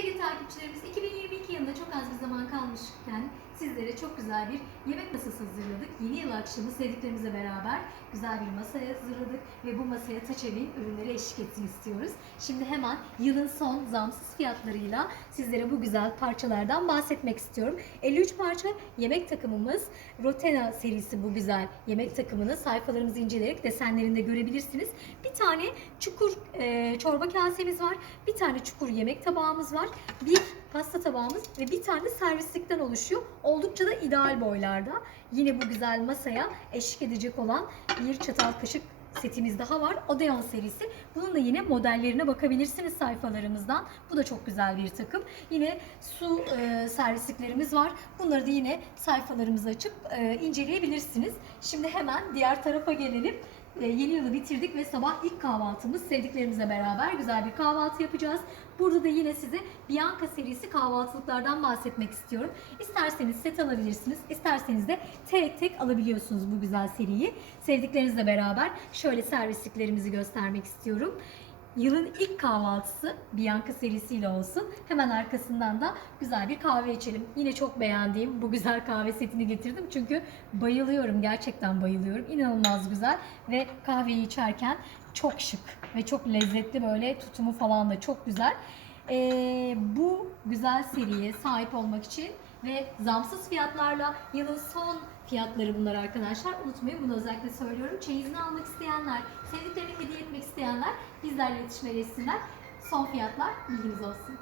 Sevgili takipçilerimiz 2022 yılında çok az bir zaman kalmışken sizlere çok güzel bir yemek masası hazırladık. Yeni yıl akşamı sevdiklerimizle beraber güzel bir masa hazırladık ve bu masaya Taç Ev'in ürünleri eşlik etsin istiyoruz. Şimdi hemen yılın son zamsız fiyatlarıyla sizlere bu güzel parçalardan bahsetmek istiyorum. 53 parça yemek takımımız Rotena serisi bu güzel yemek takımını sayfalarımızı inceleyerek desenlerinde görebilirsiniz. Bir tane çukur e, çorba kasemiz var. Bir tane çukur yemek tabağımız var. Bir pasta tabağımız ve bir tane servislikten oluşuyor. Oldukça da ideal boylarda. Yine bu güzel masaya eşlik edecek olan bir çatal kaşık setimiz daha var. Odeon serisi. Bunun da yine modellerine bakabilirsiniz sayfalarımızdan. Bu da çok güzel bir takım. Yine su e, servisliklerimiz var. Bunları da yine sayfalarımızı açıp e, inceleyebilirsiniz. Şimdi hemen diğer tarafa gelelim. E, yeni yılı bitirdik ve sabah ilk kahvaltımız sevdiklerimizle beraber güzel bir kahvaltı yapacağız. Burada da yine size Bianca serisi kahvaltılıklardan bahsetmek istiyorum. İsterseniz set alabilirsiniz, isterseniz de tek tek alabiliyorsunuz bu güzel seriyi. Sevdiklerinizle beraber şöyle servisliklerimizi göstermek istiyorum. Yılın ilk kahvaltısı Bianca serisiyle olsun. Hemen arkasından da güzel bir kahve içelim. Yine çok beğendiğim bu güzel kahve setini getirdim. Çünkü bayılıyorum, gerçekten bayılıyorum. İnanılmaz güzel ve kahveyi içerken çok şık ve çok lezzetli böyle tutumu falan da çok güzel. Ee, bu güzel seriye sahip olmak için ve zamsız fiyatlarla yılın son fiyatları bunlar arkadaşlar. Unutmayın bunu özellikle söylüyorum. Çeyizini almak isteyenler, sevdiklerini hediye etmek isteyenler bizlerle iletişime geçsinler. Son fiyatlar bilginiz olsun.